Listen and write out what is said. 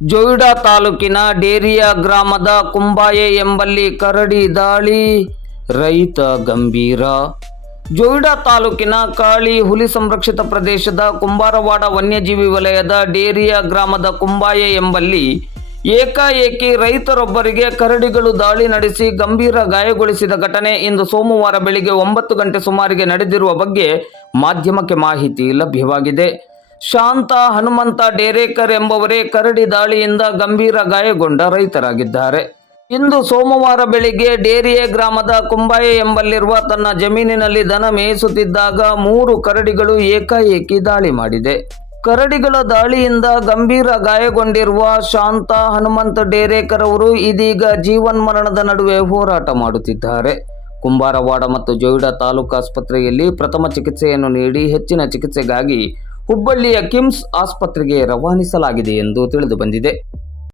ಜೊಯ್ಡಾ ತಾಲೂಕಿನ ಡೇರಿಯಾ ಗ್ರಾಮದ ಕುಂಬಾಯೆ ಎಂಬಲ್ಲಿ ಕರಡಿ ದಾಳಿ, ರೈತ ಗಂಭೀರ. ಜೊಯ್ಡಾ ತಾಲೂಕಿನ ಕಾಳಿ ಹುಲಿ ಸಂರಕ್ಷಿತ ಪ್ರದೇಶದ ಕುಂಬಾರವಾಡ ವನ್ಯಜೀವಿ ವಲಯದ ಡೇರಿಯಾ ಗ್ರಾಮದ ಕುಂಬಾಯೆ ಎಂಬಲ್ಲಿ ಏಕಾಏಕಿ ರೈತರೊಬ್ಬರಿಗೆ ಕರಡಿಗಳು ದಾಳಿ ನಡೆಸಿ ಗಂಭೀರ ಗಾಯಗೊಳಿಸಿದ ಘಟನೆ ಇಂದು ಸೋಮವಾರ ಬೆಳಿಗ್ಗೆ 9 ಗಂಟೆ ಸುಮಾರಿಗೆ ನಡೆದಿರುವ ಬಗ್ಗೆ ಮಾಧ್ಯಮಕ್ಕೆ ಮಾಹಿತಿ ಲಭ್ಯವಾಗಿದೆ. ಶಾಂತ ಹನುಮಂತ ಡೇರೇಕರ್ ಎಂಬವರೇ ಕರಡಿ ದಾಳಿಯಿಂದ ಗಂಭೀರ ಗಾಯಗೊಂಡ ರೈತರಾಗಿದ್ದಾರೆ. ಇಂದು ಸೋಮವಾರ ಬೆಳಿಗ್ಗೆ ಡೇರಿಯಾ ಗ್ರಾಮದ ಕುಂಬಾಯೆ ಎಂಬಲ್ಲಿರುವ ತನ್ನ ಜಮೀನಿನಲ್ಲಿ ದನ ಮೇಯಿಸುತ್ತಿದ್ದಾಗ 3 ಕರಡಿಗಳು ಏಕಾಏಕಿ ದಾಳಿ ಮಾಡಿದೆ. ಕರಡಿಗಳ ದಾಳಿಯಿಂದ ಗಂಭೀರ ಗಾಯಗೊಂಡಿರುವ ಶಾಂತ ಹನುಮಂತ ಡೇರೇಕರ್ ಅವರು ಇದೀಗ ಜೀವನ್ಮರಣದ ನಡುವೆ ಹೋರಾಟ ಮಾಡುತ್ತಿದ್ದಾರೆ. ಕುಂಬಾರವಾಡ ಮತ್ತು ಜೊಯ್ಡಾ ತಾಲೂಕು ಆಸ್ಪತ್ರೆಯಲ್ಲಿ ಪ್ರಥಮ ಚಿಕಿತ್ಸೆಯನ್ನು ನೀಡಿ ಹೆಚ್ಚಿನ ಚಿಕಿತ್ಸೆಗಾಗಿ ಹುಬ್ಬಳ್ಳಿಯ ಕಿಮ್ಸ್ ಆಸ್ಪತ್ರೆಗೆ ರವಾನಿಸಲಾಗಿದೆ ಎಂದು ತಿಳಿದು ಬಂದಿದೆ.